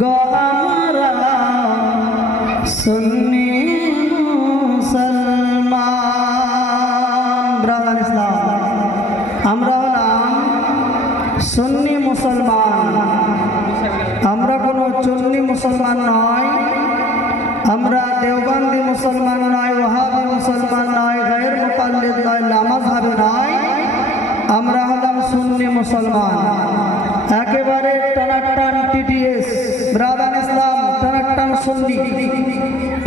গো আমরা সুন্নি মুসলমান ব্রাদার ইসলাম, আমরা হলাম সুন্নি মুসলমান। আমরা কোনো চুন্নি মুসলমান নয়, আমরা দেওবন্দি মুসলমান নয়, ওয়াহাবি মুসলমান নয়, গায়ের মুকাল্লিদ নয়, লামাযহাবি নয়। আমরা হলাম সুন্নি মুসলমান, একেবারে টানাটান টিটিএস ব্রাদার ইসলাম, টানাটান সুন্নি।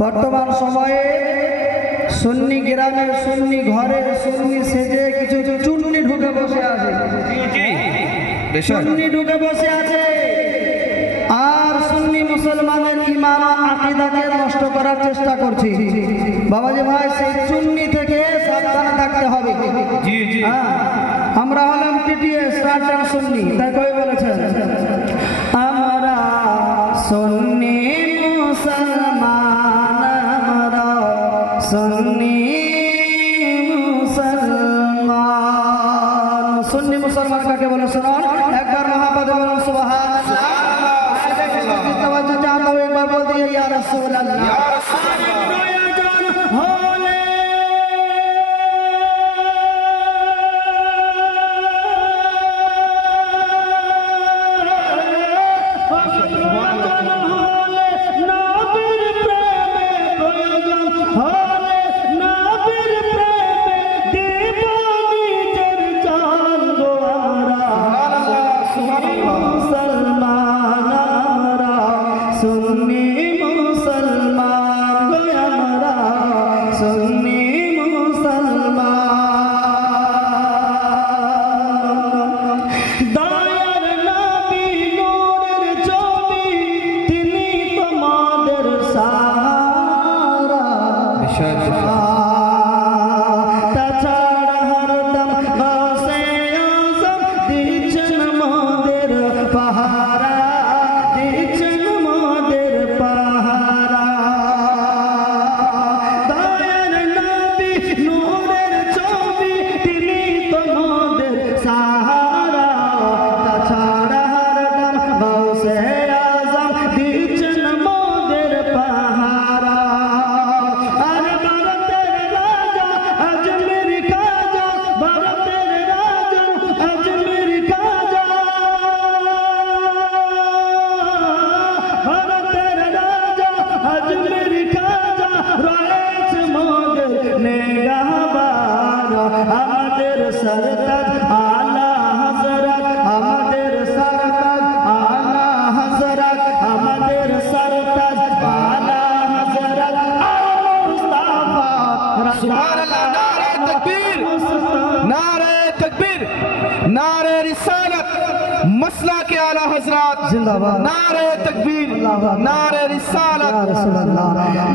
বর্তমান সময়ে সুন্নি গ্রামে, সুন্নি ঘরে, সুন্নি সেজে কিছু চুন্নি ঢুকে বসে আছে, সুন্নি ঢুকে বসে আছে, আর সুন্নি মুসলমানের ঈমান ও আকীদাকে নষ্ট করার চেষ্টা করছে। বাবাজি ভাই, সেই চুন্নি থেকে সাবধানে থাকতে হবে। আমরা হলাম টিটিএস, টানাটান সুন্নি। তাই কই বলেছেন আমরা সুন্নি মুসলমান, আমরা সুন্নি মুসলমান। সুন্নি মুসলমান কাকে বলে শুনুন, একবার মহাপদে বলুন সুবহানাল্লাহ। তাওয়াজ্জুহ চাহতা হूं, একবার বল দিए या रसूल अल्लाह। नारे रिसालत मसला के आला हजरात जिंदाबाद, नारे तकबीर, नारे रिसालत।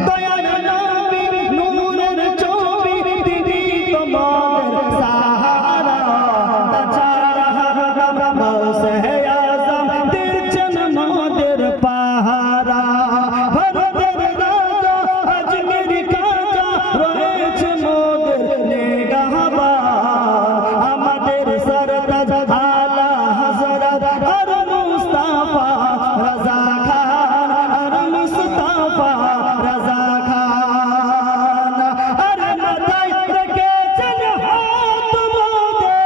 दयाल नबी नूर चोबी दीदी तुम्हारे सहारा, तचारा हरदम से आज़म तिरचन मोदर पहारा। भरदर राजा अजमेर काजा रोएच मोदर नेगाहबा, আমাদের সরতাজ আলা হযরত আর মুস্তাফা রাজা খান, আর মুস্তাফা রাজা খান। আর মাথায় রেখেছেন হাত মোদের,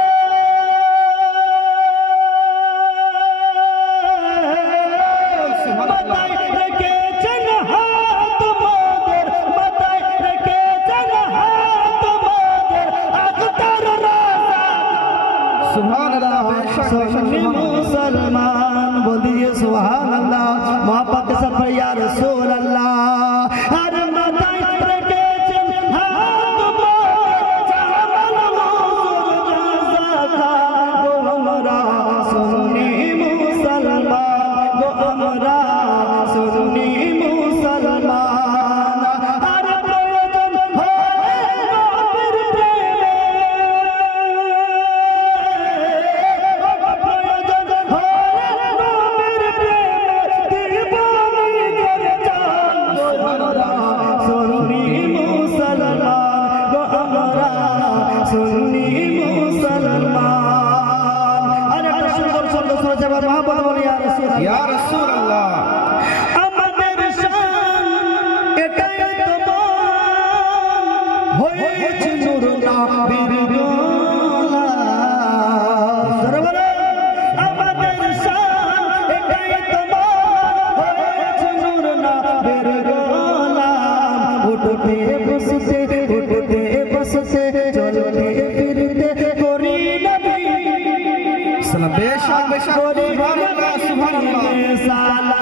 মাথায় রেখেছেন হাত মোদের, মাথায় রেখেছেন হাত মোদের আখতার রাজা। सुभान अल्लाह, सुन्नी मुसलमान बोल दीजिए सुभान अल्लाह। मोहब्बत के साथ या रसूल अल्लाह। हर मदाई रखेचन हाथ मोर चावल मौजूद जज़ा गो हमरा सुन्नी मुसलमान, गो हमरा सुन्नी मुसलमान। हर प्रयोजन होए नबीर प्रेमे, दीवानी कर जान ইয়া রাসূলুল্লাহ আমাদের শান এটাই তোমার হয়েছে নূর নবীর গোলাম সরবরা আমাদের শান এটাই তোমার হয়েছে নূর নবীর গোলাম উঠতে বসতে চলতে ফিরতে করি নবী সালাম বেশক বেশক সুবহানাল্লাহ সুবহানাল্লাহ সালাম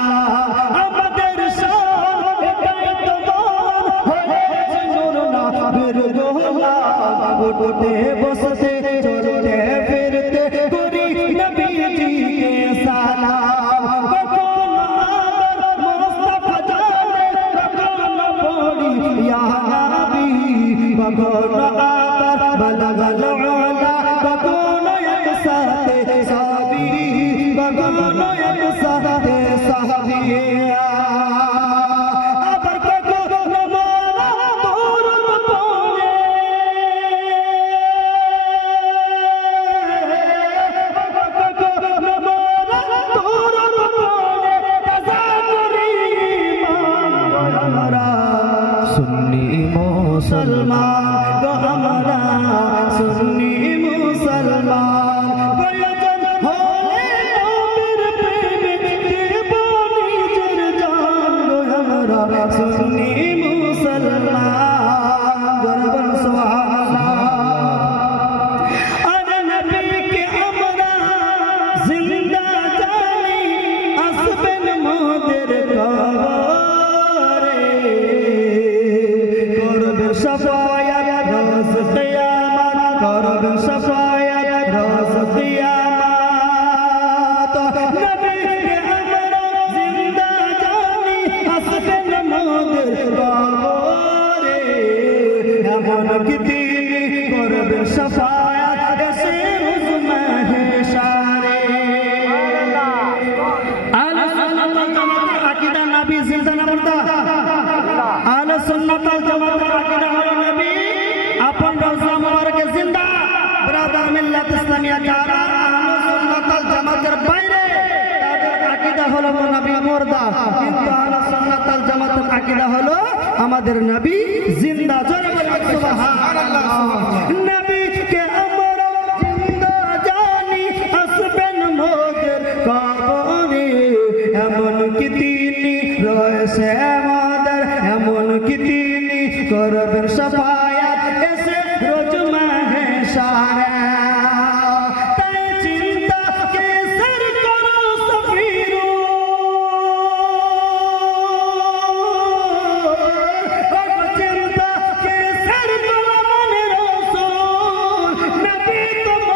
আমাদের শান এটাই তোমার হয়েছে নূর নবীর গোলাম উঠতে বসতে চলতে ফিরতে করি নবীজিকে সালাম কখন আবার মুস্তাফা জানে কখন পড়ি ইয়া নবী কখন আবার বলগল উলা কখন একসাথে সাবি কখন একসাথে সাহাবিয়া আবার কখন মোরা তোরত পড়ে কখন মোরা তোরত পড়ে কাজা করি আমরা সুন্নি মুসলমান গো আমরা সুন্নি মুসলমান প্রয়োজন হলে নবীর প্রেমে দেব নিজের জান গো আমরা সুন্নি মুসলমান গর্বন সুবহানাল্লাহ আরে নবীকে আমরা জিন্দা জানি আসবেন মোদের কবরে করবেন শাফায়াত রোজ কিয়ামত করবেন শাফায়াত রোজ কিয়ামত নবীকে আমরা জিন্দা জানি আসবেন মোদের কবরে এমন কি তিনি করবেন শাফায়াত এসে রোজ মাহশারে আহলে সুন্নাত ওয়াল জামাতের আকীদা নবী জিন্দা না মুর্দা আহলে সুন্নাত ওয়াল জামাতের আকীদা হলো নবী আপন রওজা মুবারকে জিন্দা ব্রাদার মিল্লাত ইসলামিয়া যারা আহলে সুন্নাত ওয়াল জামাতের বাইরে তাদের আকীদা হলো নবী মুর্দা কিন্তু আহলে সুন্নাত ওয়াল জামাতের আকীদা হলো আমাদের নবী জিন্দা জোরে বলুন সুবহানাল্লাহ নবীকে আমরা জিন্দা জানি আসবেন মোদের কবরে এমন কি তিনি রয়েছে আমাদের এমন কি তিনি করবেন শাফায়াত এসে রোজ মাহশারে তাই চিন্তা কে সর করো সফিরু চিন্তা কে সর করো মনে রাসূল নবী তোমার